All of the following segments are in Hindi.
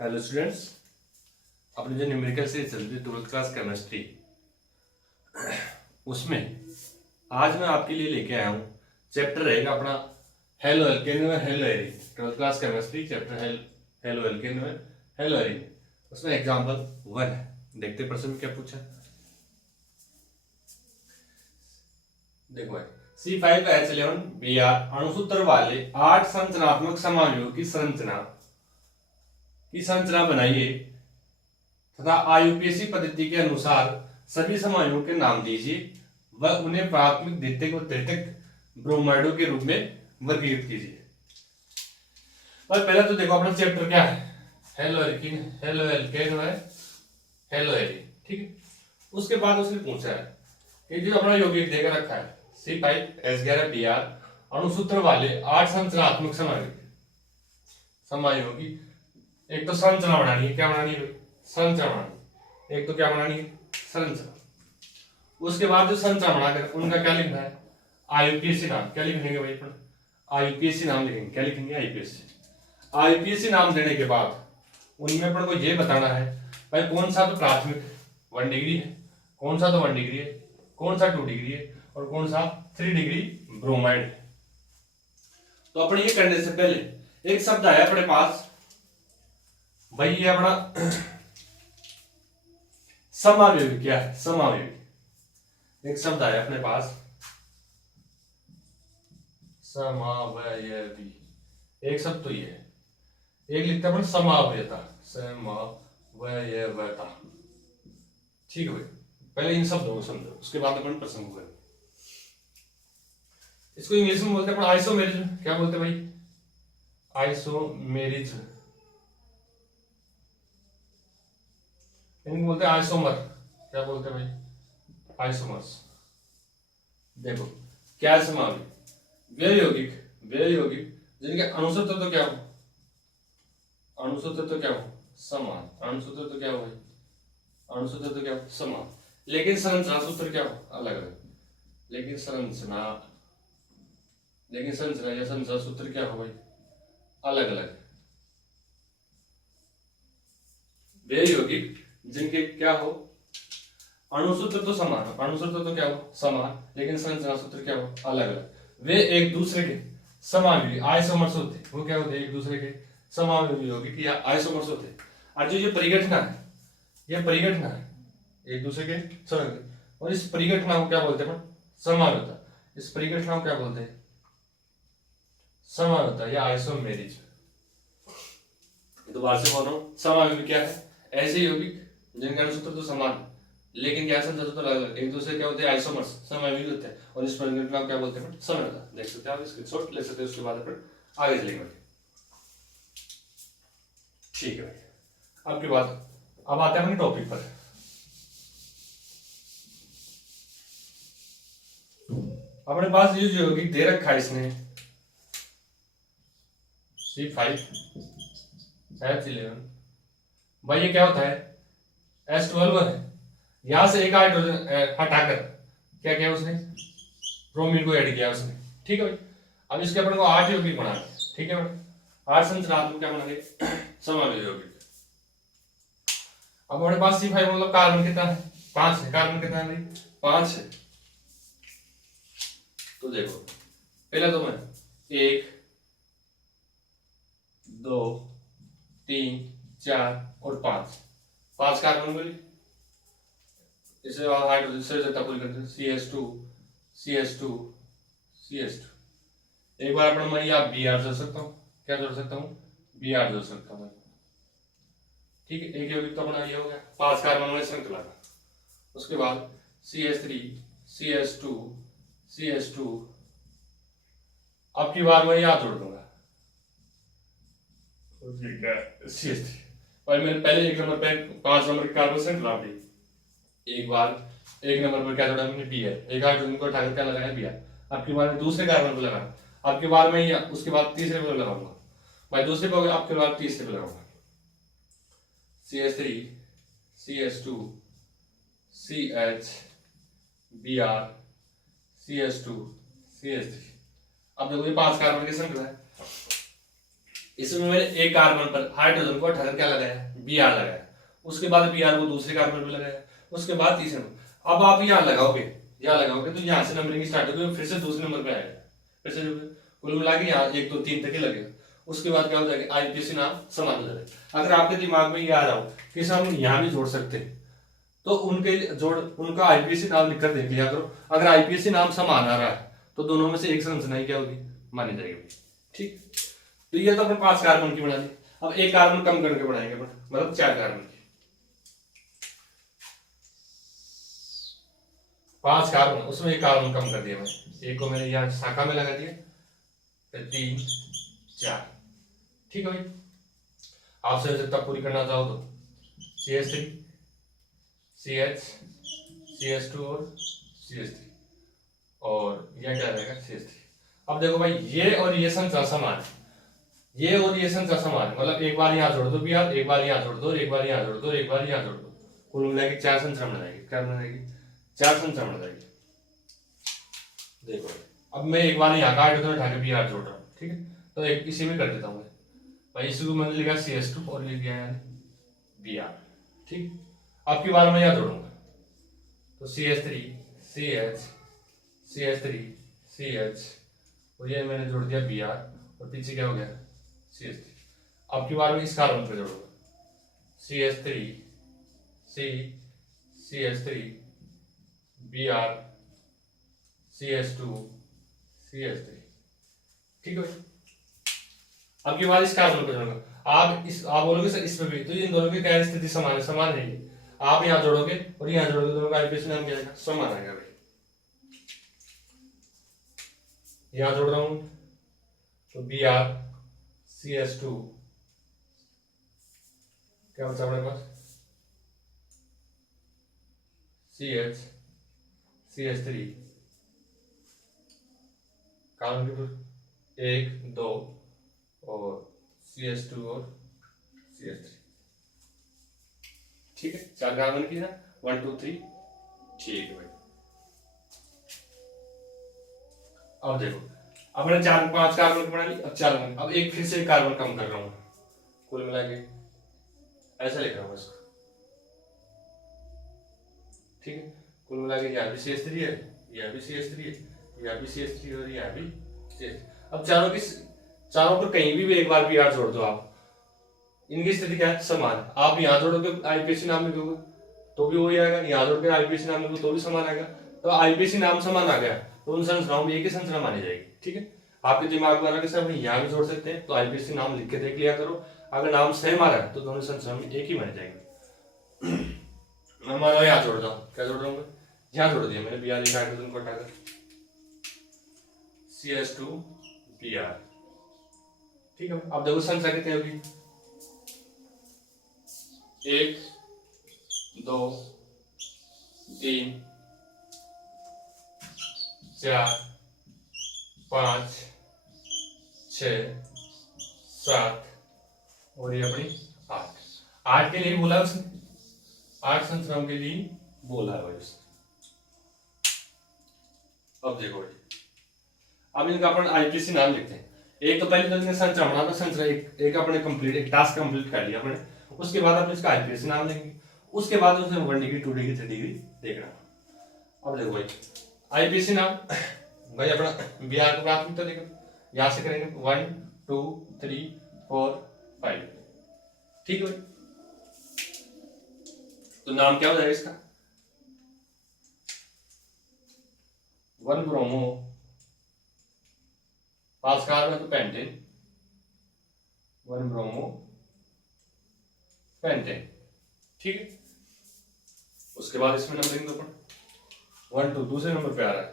हेलो स्टूडेंट्स, अपनी जो न्यूमेरिकल सीरीज चल रही है 12th क्लास केमिस्ट्री, उसमें आज मैं आपके लिए लेके आया हूँ। चैप्टर रहेगा अपना हेलो एल्केन में hello arene. 12th class chemistry chapter halo alkane में हेलो एरीन। उसमें एग्जाम्पल 1 है। देखते प्रश्न में क्या पूछा। देखो भाई, C5H11Br अणुसूत्र वाले 8 संरचनात्मक समूहों की संरचना बनाइए तथा आईयूपीएसी पद्धति के अनुसार सभी समूहों के नाम दीजिए व उन्हें प्राथमिक, द्वितीयक व तृतीयक ब्रोमाइडों के रूप में वर्गीकृत कीजिए। और पहला तो देखो अपना चैप्टर क्या है, हेलो एल्कीन, हेलो एल्केन व हेलो एरीन। ठीक है, उसके बाद उसने पूछा है कि जो अपना यौगिक देकर रखा है C5H11Br अणुसूत्र वाले 8 संरचनात्मक समूहों की एक तो संरचना बनानी है। क्या बनानी है? संरचना बनानी। एक तो क्या बनानी है? संरचना। उसके बाद जो संरचना बनाकर उनका क्या लिखना है? आईयूपीएसी नाम। क्या लिखेंगे भाई अपन? आईयूपीएसी नाम लिखेंगे। क्या लिखेंगे? आईयूपीएसी। आईयूपीएसी नाम देने के बाद उनमें अपन को ये बताना है भाई कौन सा तो प्राथमिक 1 डिग्री है, कौन सा तो 1 डिग्री है, कौन सा 2 डिग्री है और कौन सा 3 डिग्री ब्रोमाइड है। तो अपन ये करने से पहले एक शब्द आया अपने पास भाई, ये अपना समावयवी। क्या है? समावयवी। एक शब्द आया अपने पास समावयवी। एक शब्द तो ये है, एक लिखते हैं समावयता। समावयवता। ठीक है भाई, पहले इन शब्दों को समझो, उसके बाद अपन प्रश्न को करें। इसको इंग्लिश में बोलते हैं अपन आइसोमेरिज्म। क्या बोलते हैं भाई? आइसोमेरिज्म। इनको बोलते हैं आइसोमर। क्या बोलते हैं भाई? आइसोमर्स। देखो क्या समावि वे यौगिक जिनके अणुसूत्र तो क्या हो? समान। अणुसूत्र तो क्या हो भाई? समान। लेकिन संरचना सूत्र क्या हो? अलग अलग। लेकिन संरचना या संरचना सूत्र क्या हो भाई? अलग अलग। वे यौगिक जिनके क्या हो? अणुसूत्र तो समान, अणुसूत्र तो क्या हो? समान, लेकिन संरचना सूत्र क्या हो? अलग अलग। वे एक दूसरे के समावयवी आइसोमर्स होते। वो क्या होते? एक दूसरे के समावयवी यौगिक या आइसोमर्स होते। और जो ये परिघटना है, ये परिघटना है एक दूसरे के समवयवी, और इस परिघटना को क्या बोलते हैं? समावयवता। इस परिघटना को क्या बोलते हैं? समावयवता या आइसोमेरिज्म। दोबारा से बोल रहा हूं, समावयवी क्या है? ऐसे यौगिक जिनका अणुसूत्र तो समान लेकिन क्या संरचना अलग अलग, एक दूसरे क्या होते हैं? आइसोमर्स, समावयवी होते हैं। और इस परिघटना को क्या बोलते हैं? समावयवता। देख सकते हैं आप, स्क्रीनशॉट ले सकते हैं। उसके बाद अपन आगे चलेंगे। ठीक है भाई, आपके बाद अब आते हैं अपने टॉपिक पर। अपने पास ये जो यौगिक दे रखा है इसने C5H11, भाई ये क्या होता है? H12 है। यहां से एक हाइड्रोजन हटाकर क्या किया उसने? ब्रोमीन को ऐड किया उसने। ठीक है भाई, अब इसके अपन को 8 यौगिक बनाने। ठीक है भाई, 8 संरचनात्मक क्या बनाएंगे? समावयवी यौगिक। अब हमारे पास C5 मतलब कार्बन कितना है? 5 है। कार्बन कितना है भाई? 5 है। तो देखो पहले तो मैं 1 2 3 4 और 5 कार्बन मिली। इसे हाइड्रोजन से जता पूरी करते हैं CH2 एक बार अपना मैं यहाँ Br जोड़ सकता हूँ। क्या जोड़ सकता हूँ? Br जोड़ सकता हूँ। ठीक है, एक यौगिक तो अपना ये हो गया 5 कार्बन वाली श्रृंखला का। उसके बाद CH3 CH2 अब की बार मैं यहाँ जोड़ दूंगा CH3। और मैंने पहले 1 नंबर पे 5 नंबर की कार्बन श्रृंखला दी। एक बार 1 नंबर पर क्या जोड़ा मैंने? Br। एक हाइड्रोजन को उठाकर क्या लगाया? Br। अब की बार मैं दूसरे कार्बन को लगाना। अब की बार मैं यहाँ उसके बाद तीसरे पे लगाऊंगा भाई, दूसरे पे आपके बाद तीसरे पे लगाऊंगा। CH3 CH2 CH Br CH2 CH3। अब देखो ये 5 कार्बन की श्रृंखला है। इसमें मैंने एक कार्बन पर हाइड्रोजन को हटाकर क्या लगाया, Br लगाया, उसके बाद Br को दूसरे कार्बन पर लगाया, उसके बाद तीसरे नंबर। अब आप यहाँ लगाओगे तो यहाँ से नंबरिंग स्टार्ट होगी, फिर से दूसरे नंबर पे आएगा, फिर से कुल मिला के यहाँ 1 2 3 तक ही लगेगा। उसके बाद क्या हो जाएगा, आईपीसी नाम समान हो जाएगा। अगर आपके दिमाग में ये आ रहा हो कि हम यहाँ भी जोड़ सकते हैं, तो उनका आईपीसी नाम लिखकर देख लिया करो। अगर आईपीसी नाम समान आ रहा है तो दोनों में से एक संरचना ही क्या होगी, मानी जाएगी। ठीक, तो ये तो अपने 5 कार्बन की बना ली। अब एक कार्बन कम करके बढ़ाएंगे अपन, मतलब 4 कार्बन की। 5 कार्बन, उसमें एक कार्बन कम कर दिया मैंने, एक को मैंने यहाँ शाखा में लगा दिया, फिर 3 4। ठीक है भाई, आपसे आवश्यकता पूरी करना चाहो तो CH3 CH CH2 और CH3, और यह क्या रहेगा CH3। अब देखो भाई, ये और ये संख्या समान, ये और ये संख्या समान, मतलब एक बार यहाँ जोड़ दो Br, एक बार यहाँ जोड़ दो, एक बार यहाँ जोड़ दो, एक बार यहाँ जोड़ दो, कुल मिला के 4 संख्या बन जाएगी। क्या बन जाएगी, 4 संख्या बन जाएगी। देखो अब मैं एक बार यहाँ का हाइड्रोजन उठा के Br जोड़ रहा हूँ, ठीक है, तो एक इसी में कर देता हूँ मैं भाई, इसी को मैंने लिखा CH2 और लिख दिया यानी Br। ठीक, अब की बार मैं यहाँ जोड़ूंगा तो CH3 CH CH3 CH, और ये मैंने जोड़ दिया Br, और पीछे क्या हो गया CH3। अब की बार मैं इस कार्बन पे जोड़ूंगा CH3 C CH3 Br CH2 CH3। ठीक है भाई, अब की बार इस कार्बन पे जोड़ूंगा। आप बोलोगे सर इसमें भी, तो इन दोनों की क्या स्थिति समान है, समान है। आप यहाँ जोड़ोगे और यहाँ जोड़ोगे, दोनों का आईपीसी नाम क्या आएगा, समान आएगा भाई। यहाँ जोड़ रहा हूं तो Br CH2, क्या बचा अपने पास CH CH3, कार्बन के 1 2 और CH2 और CH3। ठीक है, 4 कार्बन की है, 1 2 3। ठीक है भाई, अब देखो, अब मैंने 5 कार्बन की बना ली, अब 4 कार्बन, अब एक फिर से कार्बन कम कर रहा हूं, कुल मिला के ऐसा लिख रहा हूं इसको। ठीक है, कुल मिला के यहाँ भी CH3 है, यहाँ भी CH3 है, यहाँ भी CH3 और यहाँ भी CH3। अब चारों पर कहीं भी एक बार Br जोड़ दो आप, इनकी स्थिति क्या है, समान। आप यहाँ जोड़ोगे आईपीसी नाम लिखोगे तो भी वही आएगा, यहाँ जोड़ के आईपीसी नाम लिखोगे तो भी समान आएगा। तो आईपीसी नाम समान आ गया तो उन संरचनाओं में एक ही संरचना मानी जाएगी। ठीक है, आपके दिमाग में आ रहा है सर यहाँ भी जोड़ सकते हैं, तो आईपीसी नाम लिख के देख लिया करो। अगर नाम सेम आ रहा है तो दोनों संरचना में एक ही मानी जाएंगे। मैं मान लो यहाँ जोड़ रहा हूँ, क्या जोड़ रहा हूँ मैं, यहाँ जोड़ दिया मैंने Br हाइड्रोजन को हटाकर CH2 Br। ठीक है, अब देखो संख्या कितनी होगी, 1 2 3 4 5 6 7 और ये अपनी 8 के लिए बोला उसने, 8 संख्याओं के लिए बोला है भाई उसने। अब देखो भाई, अब इनका अपन आईपीसी नाम लिखते हैं। एक तो पहले तो इनका संरचना बनाना, संरचना एक अपने कंप्लीट, एक टास्क कंप्लीट कर लिया अपने। उसके बाद अपने इसका आईपीसी नाम लेंगे, उसके बाद उसमें 1 डिग्री 2 डिग्री 3 डिग्री देखना। अब देखो भाई, आईपीसी नाम भाई अपना Br को प्राथमिकता देखो, यहां से करेंगे 1 2 3 4 5। ठीक है भाई, तो नाम क्या हो जाएगा इसका, 1 ब्रोमो, 5 कार्बन तो पेंटेन, 1 ब्रोमो पेंटेन। ठीक है, उसके बाद इसमें नंबरिंग तो 1 2 दूसरे नंबर पे आ रहा है,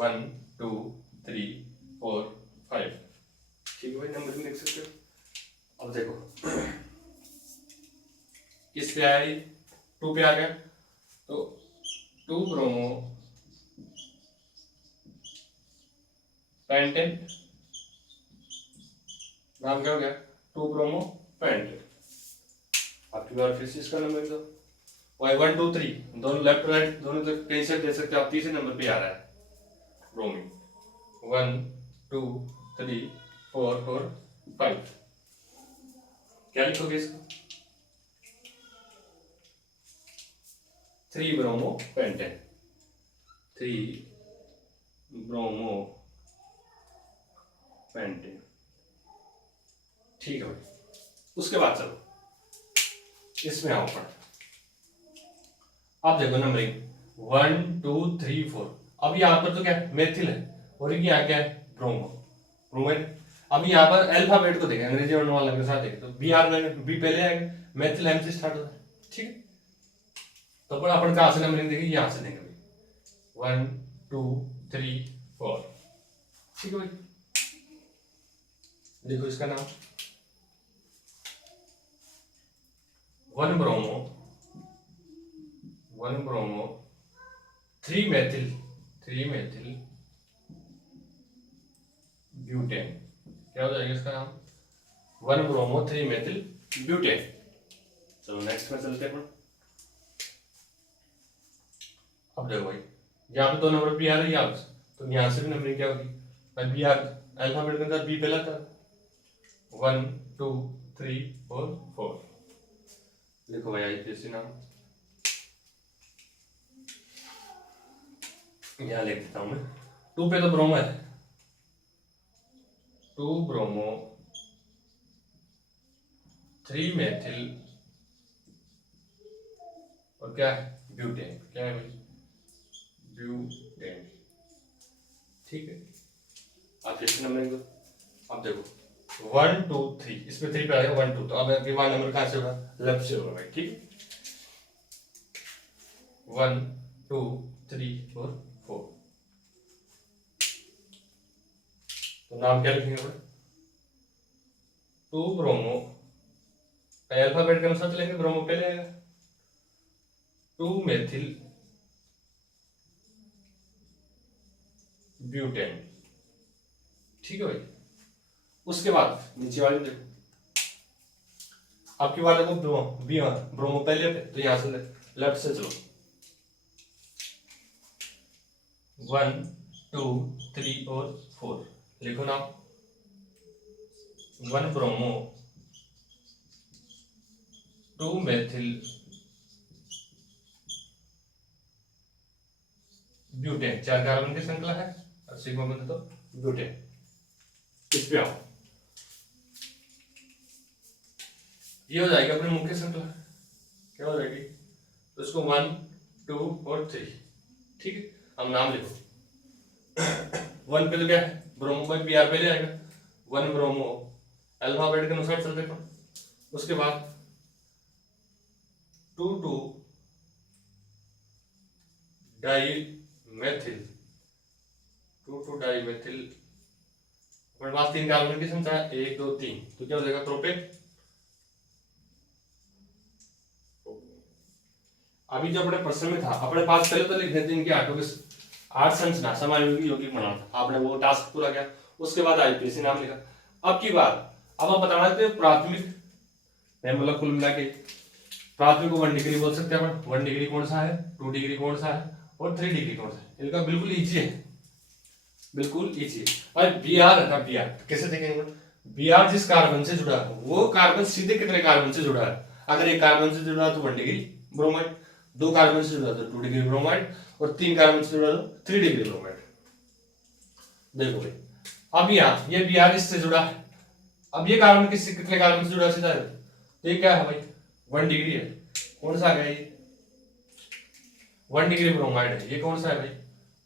1 2 3 4 5। ठीक है भाई, नंबरिंग देख सकते हो। अब देखो किस पे आया, 2 पे आ गया, तो 2 ब्रोमो पेंटेन, नाम क्या हो गया, 2 ब्रोमो पेंटेन। आपकी बार फिर से इसका नंबर दो, 1 2 3 दोनों लेफ्ट राइट दोनों कहीं से दे सकते हो आप। तीसरे नंबर पे आ रहा है ब्रोमीन, 1 2 3 4 4 5। क्या लिखोगे इसको? 3 ब्रोमो पेंटेन, 3 ब्रोमो पेंटेन। ठीक है भाई। उसके बाद चलो इसमें आओ पर। अब देखो नंबरिंग 1 2 3 4। अब यहाँ पर तो क्या मेथिल है और यहाँ क्या है ब्रोमो, ब्रोमाइड। अब यहाँ पर अल्फाबेट को देखें, अंग्रेजी वर्णमाला के साथ देखें तो बी आर बी पहले आएगा, मेथिल एम से स्टार्ट होता है। ठीक है, तो अपन कहां से नंबरिंग देंगे? यहां से देंगे भाई 1 2 3 4। ठीक है भाई, देखो इसका नाम 1 ब्रोमो 3 मेथिल ब्यूटेन। क्या हो जाएगा इसका नाम? 1 ब्रोमो 3 मेथिल ब्यूटेन। चलो नेक्स्ट में चलते हैं। अब देखो भाई यहाँ पे 2 नंबर बी आ रही है, तो यहाँ से भी नंबरिंग क्या होगी भाई? बी आर अल्फाबेट के अंदर बी पहला था, 1 2 3 4 4। लिखो भाई आईपीएससी नाम, यहाँ लिख देता हूं मैं। 2 पे तो ब्रोमो है, 2 ब्रोमो 3 मेथिल और क्या है ब्यूटेन। क्या है भाई? ब्यूटेन। ठीक है, आप फिर नंबर दो। अब देखो 1 2 3, इसमें 3 पे आएगा 1 2, तो अब विमान नंबर कहां से होगा? लेफ्ट से होगा भाई। ठीक है, 1 2 3 4 4। तो नाम क्या लिखेंगे भाई? 2 ब्रोमो, अल्फाबेट के अनुसार चलेंगे, ब्रोमो पहले आएगा, 2 मेथिल ब्यूटेन। ठीक है भाई। उसके बाद नीचे वाले देखो, आपके वाले को ब्रोमो पहले पे, तो यहां से लेफ्ट से चलो 1 2 3 और 4। लिखो नाम 1 ब्रोमो 2 मेथिल ब्यूटेन। 4 कार्बन की श्रृंखला है और सिग्मा बंध तो ब्यूटेन। इस पे आओ, ये हो जाएगी अपनी मुख्य श्रृंखला। क्या हो जाएगी? तो इसको 1 2 और 3। ठीक है, अब नाम लिखो 1 पे तो क्या है ब्रोमो बाई बी आर पहले आएगा, 1 ब्रोमो अल्फाबेट के अनुसार चलते हैं। उसके बाद 2 2 डाई मेथिल, 2 2 डाई मेथिल। अपने पास 3 कार्बन की संख्या 1 2 3, तो क्या हो जाएगा प्रोपेन। अभी जो अपने प्रश्न में था अपने पास पहले तो लिख देते इनके आठों के 8 संरचना समायोगी यौगिक बना था, आपने वो टास्क पूरा किया। उसके बाद आईपीएससी नाम लिखा। अब की बात, अब आप बताना चाहते प्राथमिक, मतलब कुल मिला के प्राथमिक को 1 डिग्री बोल सकते हैं अपन। 1 डिग्री कौन सा है, 2 डिग्री कौन सा है और 3 डिग्री कौन सा है? इनका बिल्कुल इजी है, बिल्कुल इजी है। और बी आर है, बी आर कैसे देखेंगे? बी आर जिस कार्बन से जुड़ा है वो कार्बन सीधे कितने कार्बन से जुड़ा है? अगर एक कार्बन से जुड़ा है तो 1 डिग्री ब्रोमाइड, 2 कार्बन से जुड़ा तो 2 डिग्री ब्रोमाइड और 3 कार्बन से जुड़ा तो 3 डिग्री ब्रोमाइड। देखो भाई, अब यहाँ ये बी आर इससे जुड़ा है, अब ये कार्बन किससे कितने कार्बन से जुड़ा सीधा है? तो ये क्या है भाई? 1 डिग्री है। कौन सा है ये? 1 डिग्री ब्रोमाइड है। ये कौन सा है भाई?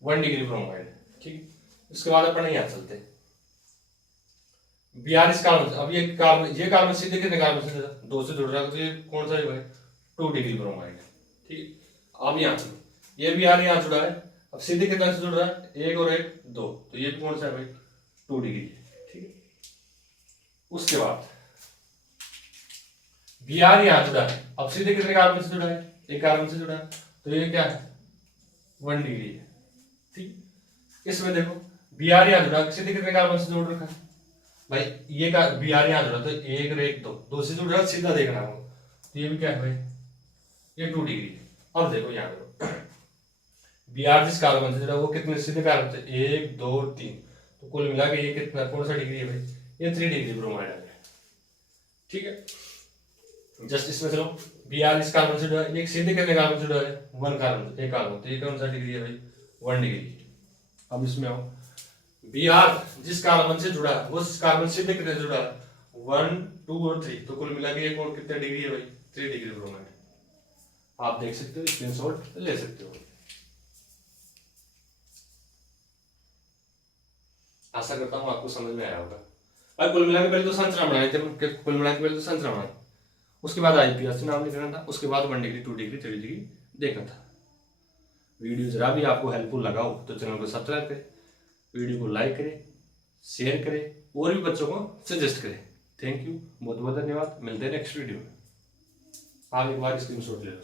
1 डिग्री ब्रोमाइड है। ठीक, इसके बाद अपन यहाँ चलते हैं। बी आर इस कार्बन, अब ये कार्बन सीधे कितने कार्बन से जुड़ा? 2 से जुड़ रहा है, तो ये कौन सा है भाई? 2 डिग्री ब्रोमाइड है। ठीक, अब यहाँ ये बी आर यहाँ जुड़ा है, अब सीधे कितने से जुड़ रहा है? 1 और 1 2, तो ये कौन सा है भाई? 2 डिग्री। ठीक है, उसके बाद बी आर यहाँ जुड़ा है, अब सीधे कितने कार्बन से जुड़ा है? एक कार्बन से जुड़ा है, तो ये क्या है? 1 डिग्री है। ठीक, इसमें देखो बी आर यहाँ जुड़ा, सीधे कितने कार्बन से जोड़ रखा है भाई? ये का बी आर यहाँ जुड़ा, तो 1 और 1 2 से जुड़ रहा है, सीधा देखना हो, तो ये भी क्या है भाई? ये 2 डिग्री है। अब देखो यहाँ पे बी आर जिस कार्बन से जुड़ा वो कितने सीधे कार्बन से? 1 2 3, तो कुल मिला के ये कितना कौन सा डिग्री है भाई, ये 3 डिग्री ब्रोमाइड आ गया। ठीक है, जस्ट इसमें चलो Br इस कार्बन से जुड़ा है, एक सीधे कितने कार्बन से जुड़ा है, 1 कार्बन, एक कार्बन, तो ये कौन सा डिग्री है भाई, 1 डिग्री। अब इसमें आओ, Br जिस कार्बन से जुड़ा है वो कार्बन सीधे कितने जुड़ा है, 1 2 और 3, तो कुल मिला के ये कौन कितने डिग्री है भाई, 3 डिग्री ब्रोमाइड। आप देख सकते हो, स्क्रीनशॉट ले सकते हो। आशा करता हूँ आपको समझ में आया होगा भाई। कुल मिला के पहले तो संरचना बनाई थे, कुल मिला के पहले तो संरचना बनाई, उसके बाद IUPAC नाम लिखना था, उसके बाद 1 डिग्री 2 डिग्री 3 डिग्री देखना था। वीडियो जरा भी आपको हेल्पफुल लगा हो तो चैनल को सब्सक्राइब करें, वीडियो को लाइक करें, शेयर करें और भी बच्चों को सजेस्ट करें। थैंक यू, बहुत बहुत धन्यवाद। मिलते हैं नेक्स्ट वीडियो में। आप एक बार स्क्रीनशॉट ले लो।